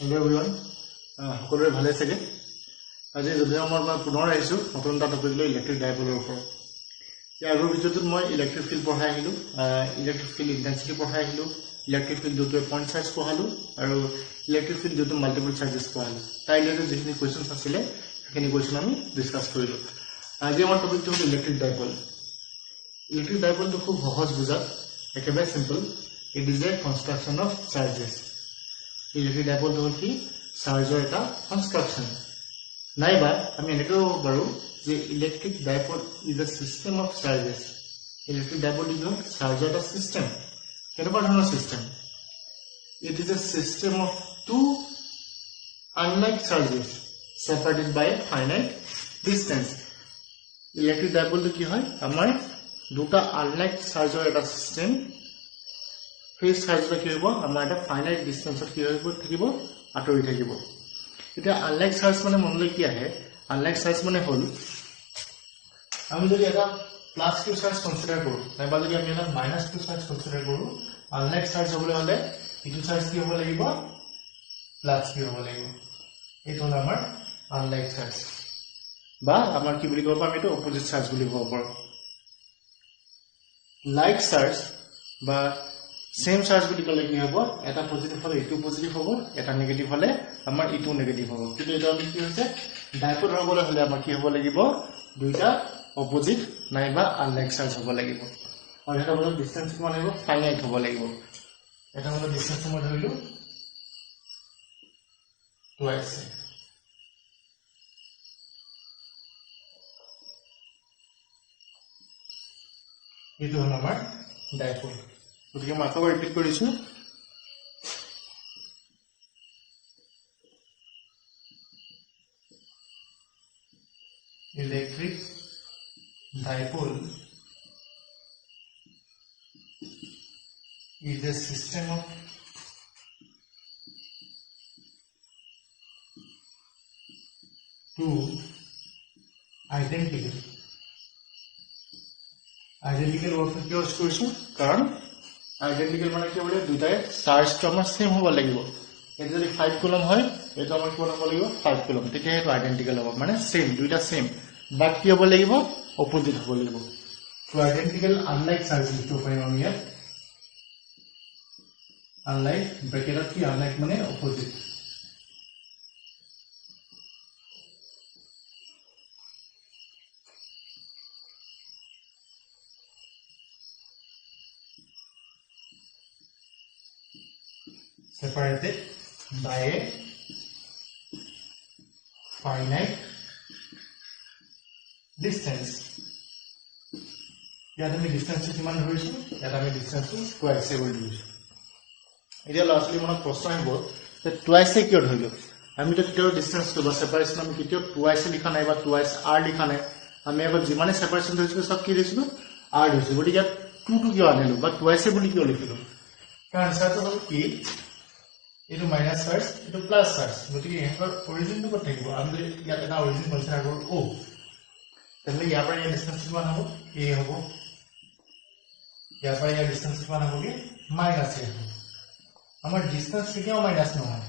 Hello everyone. সকলোৰে ভালে আছে আজি যদিও মই পুনৰ আহিছো নতুন এটা টপিক লৈ ইলেক্ট্ৰিক ডাইপোলৰ ওপৰত ইয়াৰ আগৰ ভিডিঅ'টোত মই ইলেক্ট্ৰিক ফিল্ড পঢ়াই আহিলো ইলেক্ট্ৰিক ফিল্ড ইন্টেন্সিটি পঢ়াই আহিলো ইলেক্ট্ৰিক ফিল্ড দুটো পইণ্ট চাৰ্জ পঢ়ালো আৰু ইলেক্ট্ৰিক ফিল্ড দুটো মাল্টিপল চাৰ্জেছ পঢ়ালো তাই ৰিলেটেড যিখিনি কোৱেশ্চনছ আছিলে সেইখিনি কোৱেশ্চন আমি ডিসকাস কৰিলো আজি আমাৰ টপিকটো হ'ল ইলেক্ট্ৰিক ডাইপোলটো খুব সহজ বুজাত একেবাৰে simple it is a construction of charges electric ডাইপোলটো হ'ল কি চাৰ্জৰ এটা কনস্ট্ৰাকশন নাইবা আমি এনেকৈ বাৰু যে electric dipole is a system of charges electric dipole is a চাৰ্জৰ এটা সিস্টেম কেনেকুৱা ধৰণৰ system it is a system of two unlike charges separated by a finite distance electric ডাইপোলটো কি হয় আমাৰ দুটা আনলাইক চাৰ্জৰ এটা সিস্টেম ফেজ চাৰ্জটো কি হ'ব আমাৰ এটা ফাইনাইট ডিসটেন্সত কি হ'ব থাকিব আঁতৰি থাকিব এটা আনলাইক চাৰ্জ মানে মনলৈ কি আহে আনলাইক চাৰ্জ মানে হ'ল আমি যদি এটা প্লাস q চাৰ্জ কনসিডাৰ কৰো নাইবা যদি আমি এটা মাইনাস q চাৰ্জ কনসিডাৰ কৰো আনলাইক চাৰ্জ হ'বলৈ হলে ইটো চাৰ্জ কি হ'ব লাগিব প্লাস q হ'ব লাগিব এইটো হ'ল আমাৰ আনলাইক চাৰ্জ বা আমাৰ কি বুলি ক'ব পাম এটো অপোজিট চাৰ্জ বুলি ক'ব পাৰো লাইক চাৰ্জ বা সেম চার্জ বুলি কলে কি হ'ব এটা পজিটিভ হলে ইটো পজিটিভ হ'ব এটা নেগেটিভ হলে আমাৰ ইটো নেগেটিভ হ'ব কিন্তু এটা আমি কি হৈছে ডাইপোল হ'বলৈ হলে আমাৰ কি হ'ব লাগিব দুইটা অপোজিট নাইবা আনলাইক চাৰ্জ হ'ব লাগিব আৰু এটা হল ডিসটেন্স কিমান হ'ব ফাইনাইট হ'ব লাগিব এটা হল ডিসটেন্স মই ধৰিলো টুৱাইস এইটো হল আমাৰ ডাইপোল গতিকে মই আকৌ ৰিপিট কৰিছো electric dipole is a system of two identical work use কৰিছো কাৰণ আইডেন্টিক্যাল মানে কি বলে দুটাই চাৰ্জটো আমাৰ সেম হ'ব লাগিব এটা যদি 5 কুলম হয় এটা আমাৰ কি হ'ব লাগিব 5 কুলম তেতিয়া এটা আইডেন্টিক্যাল হ'ব মানে সেম দুইটা সেম বাট কি হ'ব লাগিব অপোজিট হ'ব লাগিব তো আইডেন্টিক্যাল আনলাইক চাৰ্জ লিখটো পাৰিম আমি ইয়াত আনলাইক ব্র্যাকেটত কি আনলাইক মানে opposite separated by a finite distance ইয়াত আমি ডিসটেন্স কিমান ধৰিছো ইয়াত আমি ডিসটেন্স টুৱাইস বুলি ধৰিছো এতিয়া লাষ্টলি মনত প্ৰশ্ন আহিব যে টুৱাইস কিয় ধৰিলো আমি তো কিয় ডিসটেন্স বা সেপাৰেশন আমি কিয় টুৱাইস লিখা নাই বা টুৱাইস r লিখা নাই আমি আগত যিমানে সেপাৰেশন ধৰিছো সব কি দিছিলো r দিছিলো গতিকে ইয়াত 2 টু কিয় আনিলো বা টুৱাইস বুলি কিয় লিখিলো কাৰণ আনসাৰটো হ'ল কি এটো মাইনাস চাৰ্জ এটো প্লাস চাৰ্জ গতিকে এটাৰ অৰিজিন টো কত থাকিব আমি যদি ইয়াত এটা অৰিজিন কনসিডাৰ কৰো o তেনে ইয়াৰ পৰা এই ডিসটেন্স কিমান হ'ব a হ'ব ইয়াৰ পৰা এই ডিসটেন্স কিমান হ'ব কি মাইনাস a হ'ব আমাৰ ডিসটেন্স কেতিয়াও মাইনাস নহয়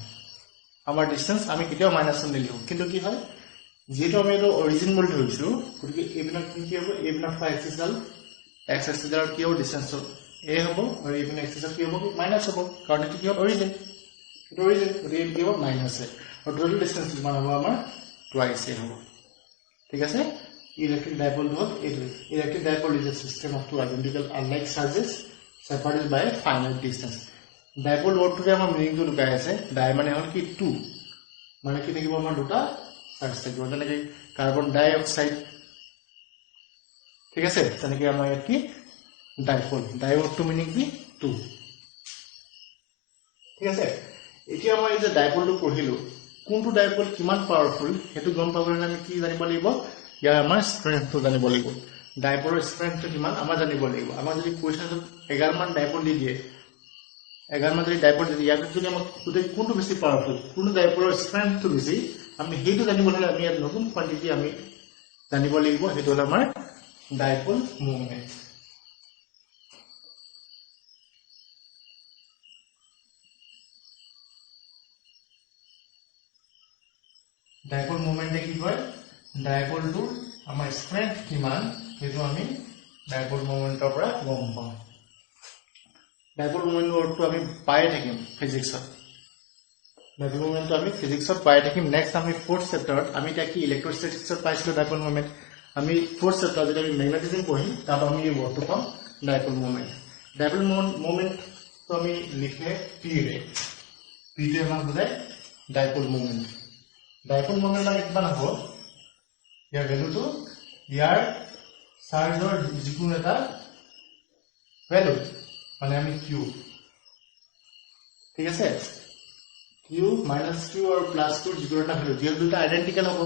আমাৰ ডিসটেন্স আমি কেতিয়াও মাইনাস নিলিও কিন্তু কি হয় যেটো আমি এটো অৰিজিন বুলি ধৰিছো গতিকে a বিনা কি হ'ব a বিনা এক্সিছাল x এক্সিছাল কি হ'ব ডিসটেন্স a হ'ব আৰু a বিনা এক্সিছাল কি হ'ব কি মাইনাস হ'ব কাৰণ এটো কি হ'ব অৰিজিন तो रीजन रेल की वो माइनस है और टोटल डिस्टेंस कितना होगा हमारा ट्वाइस है होगा ठीक है से इलेक्ट्रिक डाइपोल हो electric dipole is a system of two identical unlike charges separated by finite distance dipole word to हम मीनिंग तो लुकाय আছে ডাই মানে হল কি 2 মানে কি থাকিব আমাৰ দুটা চাৰ্জ থাকিব যেনেকৈ কাৰ্বন ডাই অক্সাইড ঠিক আছে তেনেকৈ আমাৰ ইয়াত কি dipole di word to meaning কি 2 ঠিক আছে এতিয়া মই এই যে ডাইপোলটো পঢ়িলো কোনটো ডাইপোল কিমান পাৱাৰফুল হেতু গম পাবলৈ আমি কি জানিব লাগিব ইয়াৰ আমাৰ স্ট্ৰেংথটো জানিব লাগিব ডাইপোলৰ স্ট্ৰেংথটো কিমান আমাৰ জানিব লাগিব আমাৰ যদি কোৱেশ্চনত 11 মান ডাইপোল দি দিয়ে 11 মান যদি ডাইপোল দি ইয়াক যদি আমাক কোনটো বেছি পাৱাৰফুল কোনটো ডাইপোলৰ স্ট্ৰেংথটো বেছি আমি হেতু জানিবলৈ আমি ইয়াত নতুন কোৱান্টিটি আমি জানিব লাগিব হেতু হ'ল আমাৰ ডাইপোল মোমেন্ট ডাইপল মোমেন্টে কি কয় ডাইপলটো আমাৰ স্ট্ৰেংথ কিমান সেইটো আমি ডাইপল মোমেন্টৰ পৰা গম পাওঁ ডাইপল মোমেন্টটো আমি পাই থাকিম ফিজিক্সত ডাইপল মোমেন্টটো আমি ফিজিক্সত পাই থাকিম নেক্সট আমি ফোৰ্থ চেপ্টাৰত আমি এতিয়া কি ইলেক্ট্ৰোস্ট্যাটিক্সত পাইছিলো ডাইপল মোমেন্ট আমি ফোৰ্থ চেপ্টাৰ যদি আমি ম্যাগনেটিজম পঢ়িম তাত আমি এই বস্তু পাম ডাইপল মোমেন্ট তো আমি লিখে পি ৰে পি টো আমাক বুজায় ডাইপল মোমেন্ট মানে কিমান হ'ব ইয়াৰ ভ্যালুটো ইয়াৰ চাৰ্জৰ যিকোনো এটা ভ্যালু মানে আমি কিউ ঠিক আছে কিউ মাইনাস কিউ আৰু প্লাস কিউ যিকোনো এটা ভ্যালু যিহেতু দুটা আইডেন্টিক্যাল হ'ব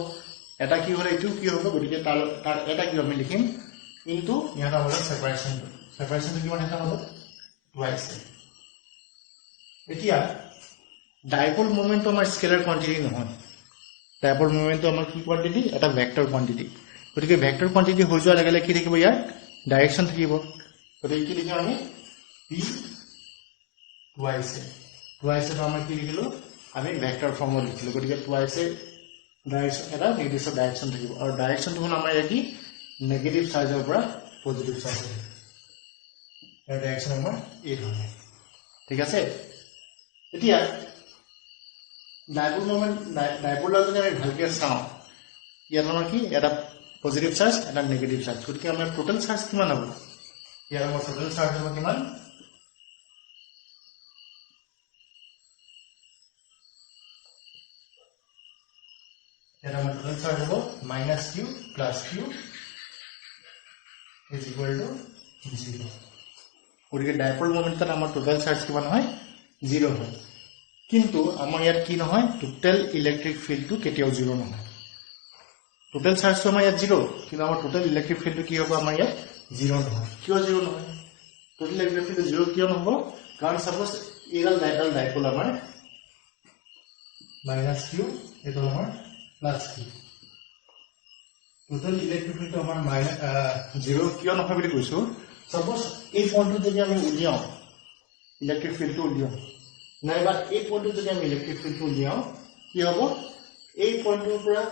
এটা কি হলে এইটো কি হ'ব গতিকে তাৰ এটা কি আমি লিখিম ইনটু ইয়াৰ হ'ব সেপাৰেশনটো কিমান এটা হ'ব টুৱাইস এতিয়া ডাইপল মোমেন্টটো আমাৰ স্কেলাৰ কোৱান্টিটি নহয় ডাইপল মোমেন্টটো আমাৰ কি কোৱান্টিটি এটা ভেক্টৰ কোৱান্টিটি গতিকে ভেক্টৰ কোৱান্টিটি হৈ যোৱাৰ লগে লগে কি থাকিব ইয়াৰ ডাইৰেকশন থাকিব গতিকে কি লিখিম আমি p টুৱাইস তো আমাৰ কি লিখিলো আমি ভেক্টৰ ফৰ্মত লিখিলো গতিকে টুৱাইস ডাইৰেকশন এটা নিৰ্দিষ্ট ডাইৰেকশন থাকিব আৰু ডাইৰেকশনটো হ'ল আমাৰ ইয়াত নেগেটিভ চাৰ্জৰ পৰা পজিটিভ চাৰ্জ ইয়াৰ ডাইৰেকশন আমাৰ এই ধৰণে ঠিক আছে এতিয়া ডাইপোলৰ যদি আমি ভালকে চাওঁ ইয়াত আমাৰ কি এটা পজিটিভ চাৰ্জ এটা নেগেটিভ চাৰ্জ গতিকে আমাৰ টোটাল চাৰ্জ কিমান হ'ব ইয়াৰ আমাৰ টোটাল চাৰ্জ হ'ব কিমান ইয়াৰ আমাৰ টোটাল চাৰ্জ হ'ব -q + q = 0 গতিকে ডাইপোল মোমেন্টত আমাৰ টোটাল চাৰ্জ কিমান হয় 0 হয় কিন্তু আমাৰ ইয়াত কি নহয় টোটাল ইলেক্ট্ৰিক ফিল্ডটো কেতিয়াও 0 নহয় টোটাল চাৰ্জটো আমাৰ ইয়াত 0 কিন্তু আমাৰ টোটাল ইলেক্ট্ৰিক ফিল্ডটো কি হ'ব আমাৰ ইয়াত 0 নহয় কিয় 0 নহয় টোটাল ইলেক্ট্ৰিক ফিল্ড 0 কিয় নহব কাৰণ সাপোজ এডাল ডাইপোল আমাৰ -q এটো আমাৰ +q টোটাল ইলেক্ট্ৰিক ফিল্ডটো আমাৰ 0 কিয় নহয় বুলি কৈছো সাপোজ এই পইণ্টটো যদি আমি উলিয়াও ইলেক্ট্ৰিক ফিল্ডটো উলিয়াও নাইবা এই পইণ্টটো যদি আমি ইলেক্ট্ৰিক ফিল্ডটো উলিয়াও কি হ'ব এই পইণ্টটোৰ পৰা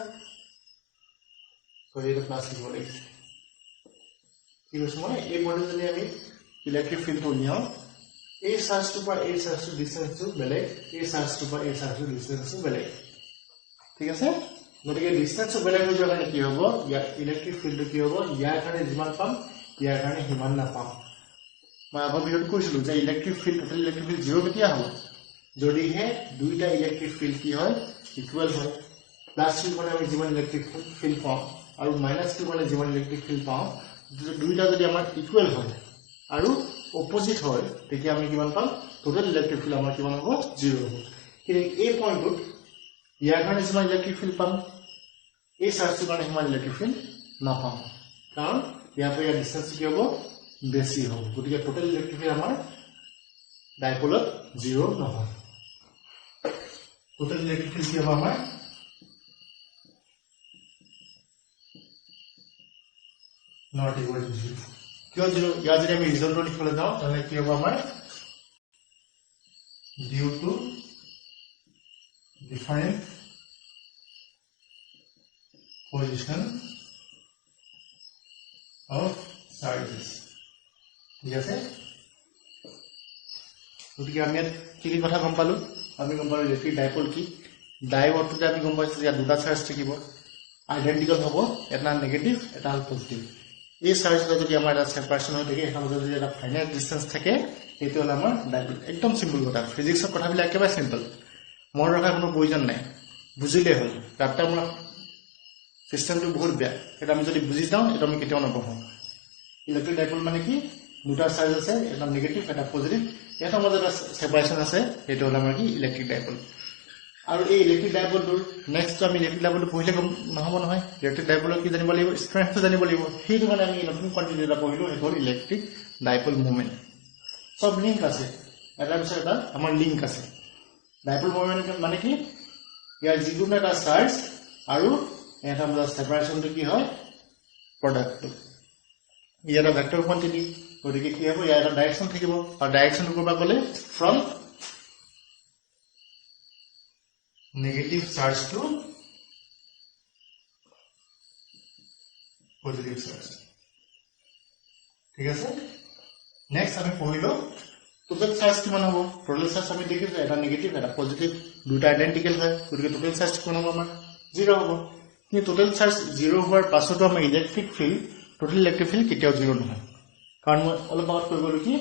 এটা প্লাস লিখিব লাগিছে কি কৈছো মই এই পইণ্টটো যদি আমি ইলেক্ট্ৰিক ফিল্ডটো উলিয়াও এই চাৰ্জটোৰ পৰা এই চাৰ্জটো ডিসটেন্সটো বেলেগ এই চাৰ্জটোৰ পৰা এই চাৰ্জটো ডিসটেন্সটো বেলেগ ঠিক আছে গতিকে ডিসটেন্সটো বেলেগ হৈ যোৱাৰ কাৰণে কি হ'ব ইয়াৰ ইলেক্ট্ৰিক ফিল্ডটো কি হ'ব ইয়াৰ কাৰণে যিমান পাম ইয়াৰ কাৰণে সিমান নাপাম মই আগৰ ভিডিঅ'ত কৈছিলো যে electric field total electric field 0 কেতিয়া হ'ব যদিহে দুইটা ইলেক্ট্ৰিক ফিল্ড কি হয় ইকুৱেল হয় প্লাস q মানে আমি যিমান ইলেক্ট্ৰিক ফিল্ড পাওঁ আৰু q মানে যিমান ইলেক্ট্ৰিক ফিল্ড পাওঁ দুইটা যদি আমাৰ ইকুৱেল হয় আৰু অপোজিট হয় তেতিয়া আমি কিমান পাম টোটাল ইলেক্ট্ৰিক ফিল্ড আমাৰ কিমান হ'ব 0 হ'ব কিন্তু এই পইণ্টত ইয়াৰ কাৰণে যিমান ইলেক্ট্ৰিক ফিল্ড পাম এই চাৰ্জটোৰ কাৰণে সিমান ইলেক্ট্ৰিক ফিল্ড নাপাম কাৰণ ইয়াৰ পৰা ইয়াৰ ডিসটেন্স কি হ'ব বেছি হ'ব গতিকে টোটাল ইলেক্ট্ৰিক ফিল্ড আমাৰ ডাইপোলত 0 নহয় টোটাল ইলেক্ট্ৰিক ফিল্ড কি হ'ব আমাৰ not equal to 0 কিয় 0 ইয়াৰ যদি আমি ৰিজল্টটো লিখিবলৈ যাওঁ তাহলে কি হ'ব আমাৰ due to different position of charges ঠিক আছে গতিকে আমি কি কথা গম পালো আমি গম পালো ইলেক্ট্ৰিক ডাইপোল কি ডাইপোলটো আমি গম পাইছো যে দুটা চাৰ্জ থাকিব আইডেন্টিক্যাল হ'ব এটা নেগেটিভ এটা পজিটিভ এই চাৰ্জটো যদি আমাৰ এটা সেপাৰেশন হৈ থাকে এখন যদি এটা ফাইনাইট ডিসটেন্স থাকে এইটো হ'ল আমাৰ ডাইপোল একদম সিম্পল কথা ফিজিক্সৰ কথাবিলাক একেবাৰে সিম্পল মন ৰখা কোনো প্ৰয়োজন নাই বুজিলে হ'ল ৰাস্তা মোৰ সিস্টেমটো বহুত বেয়া এটা আমি যদি বুজি যাওঁ এটা আমি কেতিয়াও নপঢ়ো ইলেক্ট্ৰিক ডাইপোল মানে কি দুটা চাৰ্জ আছে এটা নেগেটিভ এটা পজিটিভ এটা মাজত এটা সেপাৰেশন আছে এইটো হ'ল আমাৰ কি ইলেক্ট্ৰিক ডাইপোল আৰু এই ইলেক্ট্ৰিক ডাইপোলটোৰ নেক্সট আমি ইলেক্ট্ৰিক ডাইপোলটো পঢ়িলে নহ'ব নহয় ইলেক্ট্ৰিক ডাইপোলৰ কি জানিব লাগিব স্ট্ৰেংথটো জানিব লাগিব সেইটো মানে আমি নতুন কোৱান্টিটি এটা পঢ়িলো সেইটো হ'ল ইলেক্ট্ৰিক ডাইপোল মোমেন্ট সব লিংক আছে এটা পিছত এটা আমাৰ লিংক আছে ডাইপোল মোমেন্ট মানে কি ইয়াৰ যিকোনো এটা চাৰ্জ আৰু এটা মাজত সেপাৰেশনটো কি হয় প্ৰডাক্টটো ইয়াৰ এটা ভেক্টৰ কোৱান্টিটি গতিকে কি হ'ব ইয়াৰ এটা ডাইৰেকশন থাকিব আৰু ডাইৰেকশনটো কৰবা গ'লে from negative charge to positive charge ঠিক আছে নেক্সট আমি পঢ়িলো টোটাল চাৰ্জ কিমান হ'ব টোটাল চাৰ্জ আমি দেখিছো এটা নেগেটিভ এটা পজিটিভ দুটা আইডেন্টিক্যাল হয় গতিকে টোটাল চাৰ্জ কিমান হ'ব আমাৰ 0 হ'ব কিন্তু টোটাল চাৰ্জ 0 হোৱাৰ পাছতো আমাৰ electric field total electric field কেতিয়াও 0 নহয় কাৰণ মই অলপ আগত কৈ গলো কি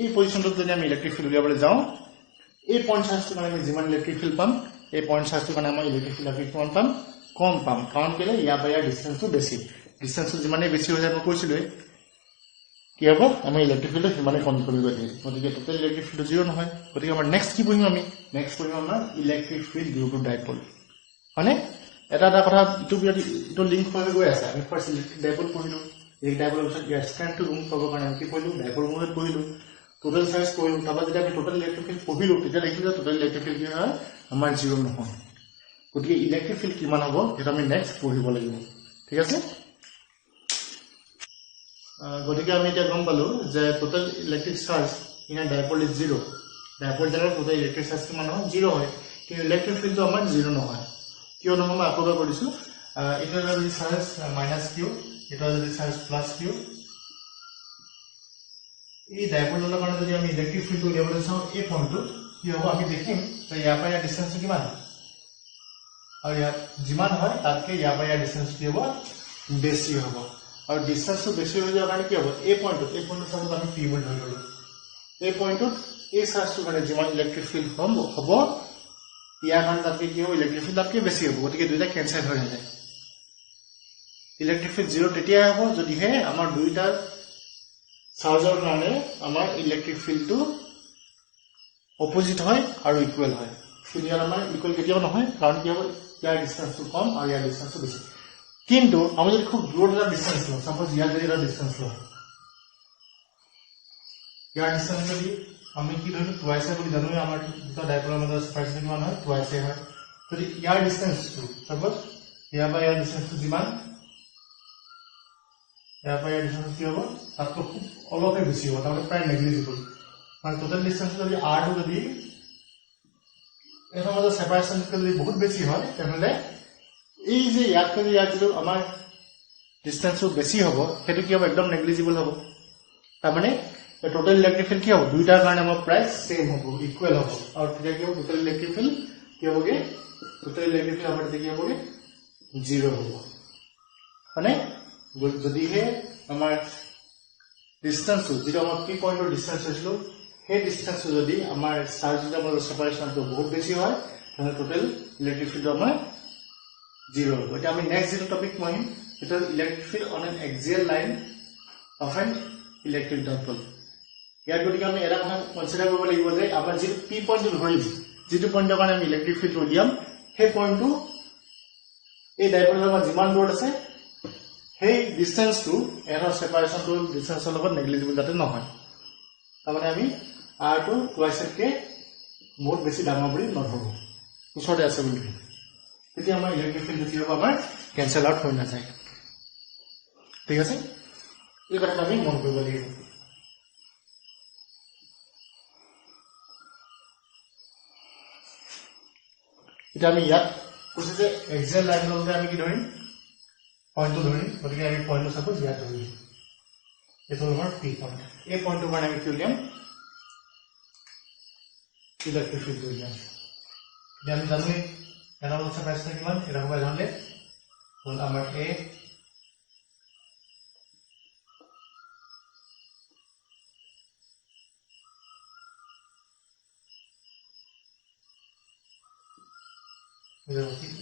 এই পজিশনটোত যদি আমি ইলেক্ট্ৰিক ফিল্ড উলিয়াবলৈ যাওঁ এই পইণ্ট চাৰ্জটো মানে আমি যিমান ইলেক্ট্ৰিক ফিল্ড পাম এই পইণ্ট চাৰ্জটো মানে আমাৰ ইলেক্ট্ৰিক ফিল্ড আমি কিমান পাম কম পাম কাৰণ কেলে ইয়াৰ পৰা ইয়াৰ ডিষ্টেন্সটো বেছি ডিষ্টেন্সটো যিমানেই বেছি হৈ যায় মই কৈছিলোৱে কি হ'ব আমি ইলেক্ট্ৰিক ফিল্ড সিমানে কম কৰি গৈ থাকিম গতিকে টোটেল ইলেক্ট্ৰিক ফিল্ড 0 নহয় গতিকে আমাৰ নেক্সট কি পঢ়িম আমি নেক্সট পঢ়িম আমাৰ electric field due to dipole মানে এটা কথা ইটো লিংক হৈ গৈ আছে আমি ফাৰ্ষ্ট ইলেক্ট্ৰিক ডাইপল পঢ়িলো ইলেক্ট্ৰিক ডাইপলৰ পিছত ইয়াৰ ষ্ট্ৰেংথটো গুণ পাবৰ কাৰণে আমি কি পঢ়িলো ডাইপল মুভমেণ্ট পঢ়িলো টোটাল চাৰ্জ পঢ়িলো তাৰপৰা যেতিয়া আমি টোটাল ইলেক্ট্ৰিক ফিল্ড পঢ়িলো তেতিয়া দেখিলো যে টোটাল ইলেক্ট্ৰিক ফিল্ড কি হয় আমাৰ 0 নহয় গতিকে ইলেক্ট্ৰিক ফিল্ড কিমান হ'ব এটা আমি নেক্সট পঢ়িব লাগিব ঠিক আছে গতিকে আমি এতিয়া গম পালো যে total electric charge in a dipole is 0 dipole জাগাত টোটাল ইলেক্ট্ৰিক চাৰ্জ কিমান হয় 0 হয় কিন্তু ইলেক্ট্ৰিক ফিল্ডটো আমাৰ 0 নহয় কিয় নহয় মই আকৌ কৰিছো এটা যদি চাৰ্জ -q এটা যদি চাৰ্জ +q এই ডাইপলৰ কাৰণে যদি আমি ইলেক্ট্ৰিক ফিল্ডটো উলিয়াবলৈ চাওঁ এই পইণ্টটো কি হ'ব আমি দেখিম যে ইয়াৰ পৰা ইয়াৰ ডিষ্টেন্সটো কিমান আৰু ইয়াত যিমান হয় তাতকৈ ইয়াৰ পৰা ইয়াৰ ডিষ্টেন্সটো কি হ'ব বেছি হ'ব আৰু ডিষ্টেন্সটো বেছি হৈ যোৱাৰ কাৰণে কি হ'ব এই পইণ্টটো চাৰ্জ আমি p বুলি ধৰি ল'লো এই পইণ্টটোত এই চাৰ্জটোৰ কাৰণে যিমান ইলেক্ট্ৰিক ফিল্ড হ'ব ইয়াৰ কাৰণে তাতকৈ কি হ'ব ইলেক্ট্ৰিক ফিল্ড তাতকৈ বেছি হ'ব গতিকে দুইটা কেঞ্চেল হৈ যায় ইলেক্ট্ৰিক ফিল্ড 0 তেতিয়া হ'ব যদিহে আমাৰ দুইটা চাৰ্জৰ কাৰণে আমাৰ ইলেক্ট্ৰিক ফিল্ডটো অপোজিট হয় আৰু ইকুৱেল হয় কিন্তু ইয়াৰ আমাৰ ইকুৱেল কেতিয়াও নহয় কাৰণ কি হ'ব ইয়াৰ ডিষ্টেন্সটো কম আৰু ইয়াৰ ডিষ্টেন্সটো বেছি কিন্তু আমি যদি খুব দূৰত এটা ডিষ্টেন্স লওঁ সাপোজ ইয়াৰ যদি এটা ডিষ্টেন্স লওঁ ইয়াৰ ডিষ্টেন্স যদি আমি কি ধৰিলো টুৱাইস বুলি জানো আমাৰ দুটা ডাইপলৰ মাজৰ স্পেচটো কিমান হয় টুৱাইস হয় যদি ইয়াৰ ডিষ্টেন্সটো সাপোজ ইয়াৰ পৰা ইয়াৰ ডিষ্টেন্সটো যিমান ইয়াৰ পৰা ইয়াৰ ডিষ্টেন্স কি হ'ব তাতকৈ খুব অলপহে বেছি হ'ব তাৰমানে প্ৰায় নেগলিজিবল মানে টোটেল ডিষ্টেন্স যদি r টো যদি এটা মাজৰ সেপাৰেশনটো যদি বহুত বেছি হয় তেনহলে এই যে ইয়াতকৈ ইয়াত যদি আমাৰ ডিষ্টেন্সটো বেছি হ'ব সেইটো কি হ'ব একদম নেগলিজিবল হ'ব তাৰমানে টোটাল ইলেক্ট্ৰিক ফিল্ড কি হ'ব দুইটাৰ কাৰণে আমাৰ প্ৰায় সেম হ'ব ইকুৱেল হ'ব আৰু তেতিয়া কি হ'ব টোটাল ইলেক্ট্ৰিক ফিল্ড কি হ'বগে টোটাল ইলেক্ট্ৰিক ফিল্ড আমাৰ তেতিয়া কি হ'বগে 0 হ'ব মানে যদিহে আমাৰ ডিষ্টেন্সটো যেটা আমাৰ p পইণ্টৰ ডিষ্টেন্স হৈছিল সেই ডিষ্টেন্সটো যদি আমাৰ চাৰ্জৰ মাজৰ সেপাৰেশনটো বহুত বেছি হয় তেনে টোটাল ইলেক্ট্ৰিক ফিল্ড আমাৰ 0 হ'ব এটা আমি নেক্সট যেটো টপিক পঢ়িম এটা electric field on an axial line of an electric dipole ইয়াৰ গতিকে আমি এটা কথা কনসিডাৰ কৰিব লাগিব যে আমাৰ যে p পইণ্টটো ধৰিম যেটো পইণ্টৰ কাৰণে আমি ইলেক্ট্ৰিক ফিল্ড উলিয়াম সেই পইণ্টটো এই ডাইপলৰ মাজত যিমান দূৰ আছে সেই ডিষ্টেন্সটো এৰ সেপাৰেশনটো ডিষ্টেন্সৰ লগত নেগলিজিবল যাতে নহয় তাৰমানে আমি r টো টুৱাইসতকৈ বহুত বেছি ডাঙৰ বুলি নধৰো ওচৰতে আছে বুলি তেতিয়া আমাৰ ইলেক্ট্ৰিক ফিল্ড কি হ'ব আমাৰ কেনসেল আউট হৈ নাযায় ঠিক আছে এই কথাটো আমি মন কৰিব লাগিব এটা আমি ইয়াত কৈছে যে এক্সিয়েল লাইনৰ আমি কি ধৰিম পইণ্টটো ধৰিম গতিকে আমি পইণ্টটো সাপোজ ইয়াত ধৰিম এইটো আমাৰ p পইণ্ট এই পইণ্টটোৰ কাৰণে আমি কি উলিয়াম ইলেক্ট্ৰিক ফিল্ড উলিয়াম এতিয়া আমি জানো এটা বস্তু পাইছে কিমান এটা হ'ব জানলে হ'ল আমাৰ a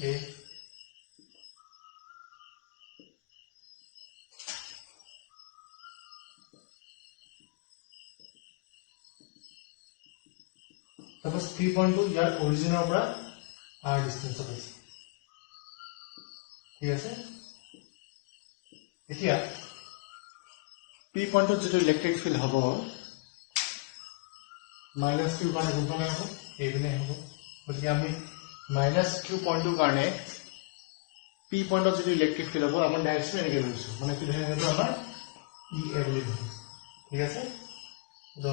a Suppose 3.2 ইয়াৰ অৰিজিনৰ পৰা r ডিসটেন্স আছে ঠিক আছে এতিয়া p পইণ্টত যেটো ইলেক্ট্ৰিক ফিল্ড হ'ব -q কাৰণে গুণফল হ'ব এইবিনে হ'ব গতিকে আমি -q পইণ্টৰ কাৰণে p পইণ্টত যেটো ইলেক্ট্ৰিক ফিল্ড হ'ব আমাৰ ডাইৰেকচন এনেকৈ লৈছো মানে কি ধৰণে হ'ব আমাৰ e বুলি ধৰিম ঠিক আছে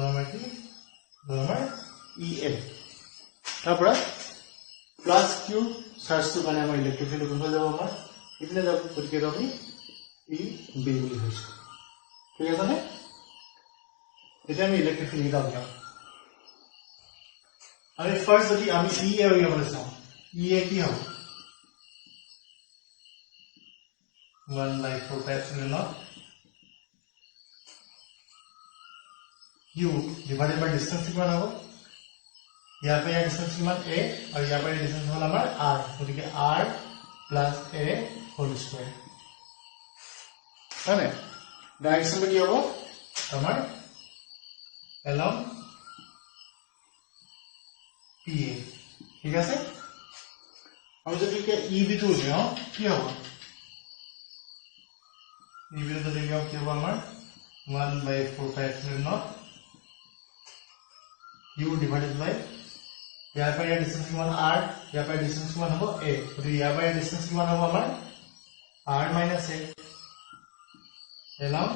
আমাৰ কি আমাৰ EL তাৰপৰা +q চাৰ্জটো কাৰণে আমাৰ ইলেক্ট্ৰিক ফিল্ড কোনফালে যাব আমাৰ ইপিনে যাব গতিকে আমি ই বি বুলি হৈছে ঠিক আছে নে এতিয়া আমি ইলেক্ট্ৰিক ফিল্ড এটা উলিয়াম আমি ফাৰ্স্ট যদি আমি ই এ উলিয়াবলৈ চাওঁ ই এ কি হ'ব 1/4 u divided by distance কিমান হ'ব ইয়াৰ পৰা distance কিমান a আৰু ইয়াৰ পৰা distance হ'ল আমাৰ r গতিকে r plus a whole square মানে ডাইৰেকশন কি হ'ব আমাৰ along pa ঠিক আছে আমি যদি eb টো লিখো কি হ'ব eb টো যদি লিখো কি হ'ব আমাৰ 1/4 u divided by यार पर ये डिस्टेंस किमान r यार पर डिस्टेंस किमान होगा a तो यार पर डिस्टेंस किमान होगा हमारा r minus a along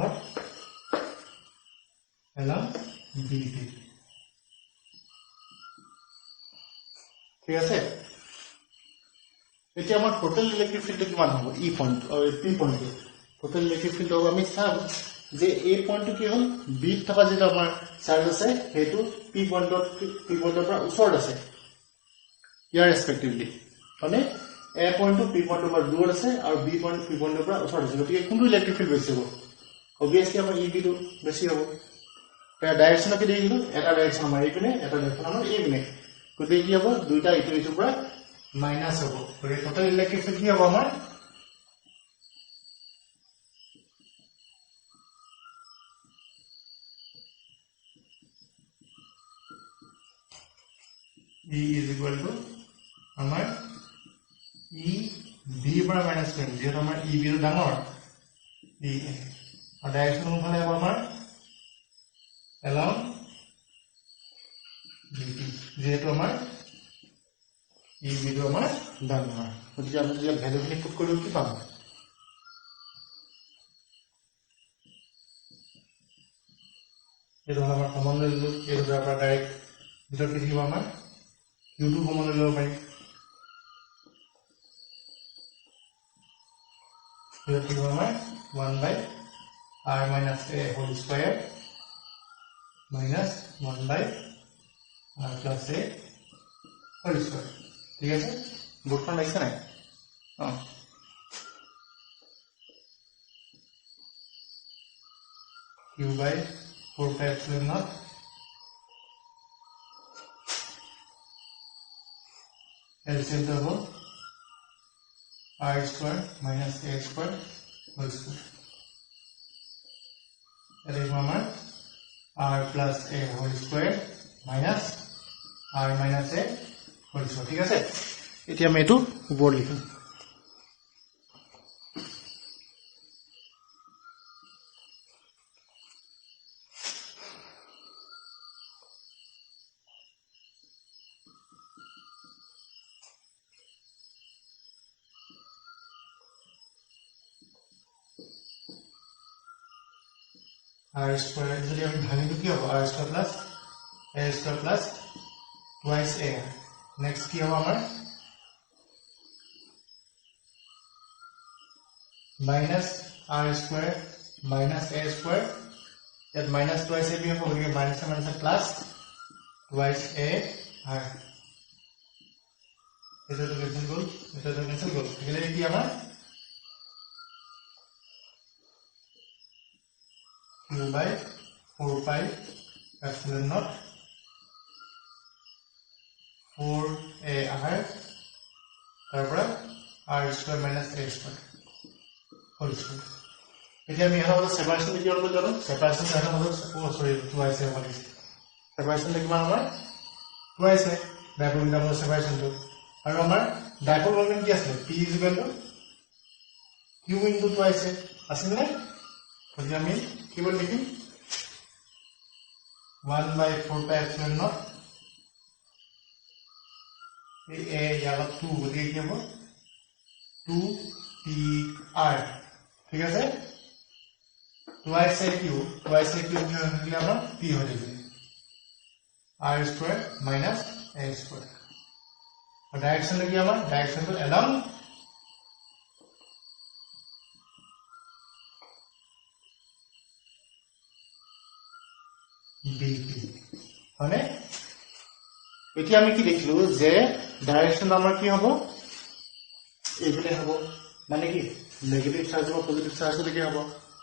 what along bp ঠিক আছে এতিয়া আমাৰ টোটাল ইলেক্ট্ৰিক ফিল্ড কিমান হ'ব ই পইণ্ট আৰু P point total electric field হ'ব আমি চাম যে এ পইণ্টটো কি হ'ল বি থকা যেটা আমাৰ চাৰ্জ আছে হেতু পি পইণ্টৰ পৰা ওচৰত আছে ইয়াৰ ৰেসপেক্টিভলি মানে এ পইণ্টটো পি পইণ্টৰ পৰা দূৰত আছে আৰু বি পইণ্ট পি পইণ্টৰ পৰা ওচৰত আছে গতিকে কোনটো ইলেক্ট্ৰিক ফিল্ড বেছি হ'ব অবিয়াসলি আমাৰ ই বি টো বেছি হ'ব তাৰ ডাইৰেকচন কি দিলো এটা ডাইৰেকচন আমাৰ এইপিনে এটা ডাইৰেকচন আমাৰ এইপিনে গতিকে কি হ'ব দুইটা ইটোৰ পৰা মাইনাস হ'ব গতিকে টোটাল ইলেক্ট্ৰিক ফিল্ড কি হ'ব আমাৰ E is equal to हमार E B पर माइनस वन जो हमार E B तो डांगर E और डायरेक्शन में भले हमार along B P जो तो हमार E B तो हमार डांगर तो जब हम जब वैल्यू में पुट करो कि पाएं ये तो हमार कॉमन ले लो ये तो हमारा डायरेक्ट जो किसी को हमार u2 कॉमन ले लो भाई ये तो हमारा 1/r minus a whole square minus 1/r plus a whole square ठीक है सर बोर्ड ऐसा नहीं हाँ q/4πε0 LCM तो हो r square minus a square whole square अरे हमारा r plus a whole square minus r minus a whole square ठीक है सर इतना मैं तो बोर्ड लिखूं r square इसलिए हम भागे तो क्या होगा r square plus a square plus twice a next क्या होगा हमारा minus r square minus a square जब minus twice a भी होगा तो minus say minus plus twice a r इधर तो कैंसिल कर अगले क्या हमारा q by 4 pi epsilon naught 4 a r तारपरा r square minus a square whole square এতিয়া আমি এখানে মত সেপারেশন কি করব জানো সেপারেশন এখানে মত সরি টুয়াইস এ মানে সেপারেশন কিমান আমাৰ টুয়াইস এ ডাইপোল নামৰ সেপাৰেশন তো আৰু আমাৰ ডাইপোল মমেন্ট কি আছে p q into টুয়াইস এ আছে না গতিকে আমি কি বল লিখিম 1/4πε0 ए याला 2 গতিকে কি হ'ব 2pr ঠিক আছে twice a q কি হলে আমরা p হয়ে যাবে r square minus a square और डायरेक्शन কি আমার डायरेक्शन तो along হয়নে এতিয়া আমি কি দেখিলো যে ডাইরেকশন আমাৰ কি হ'ব এইফালে হ'ব মানে কি নেগেটিভ চাৰ্জ বা পজিটিভ চাৰ্জ লৈকে হ'ব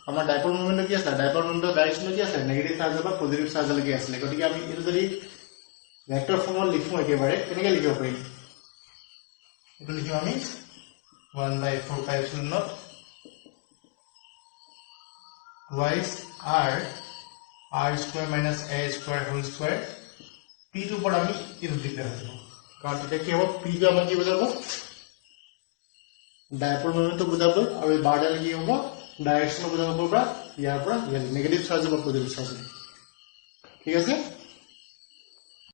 আমাৰ ডাইপল মোমেন্ট কি আছে ডাইপল মোমেন্টৰ ডাইৰেকশন কি আছে নেগেটিভ চাৰ্জ বা পজিটিভ চাৰ্জ লৈকে আছে গতিকে আমি এটো যদি ভেক্টৰ ফৰ্মত লিখো একেবাৰে কেনেকৈ লিখিব পাৰিম এটো লিখিম আমি 1/4π0 twice r square minus a square whole square p to पर আমি এটো লিখলে হ'ব কাৰণ তেতিয়া কি হ'ব p টো আমাক কি বুজাব ডাইপল মোমেন্টটো বুজাব আৰু এই বাৰডাল কি হ'ব ডাইৰেকশন বুজাব পৰা ইয়াৰ পৰা নেগেটিভ চাৰ্জ বা পজিটিভ চাৰ্জ ঠিক আছে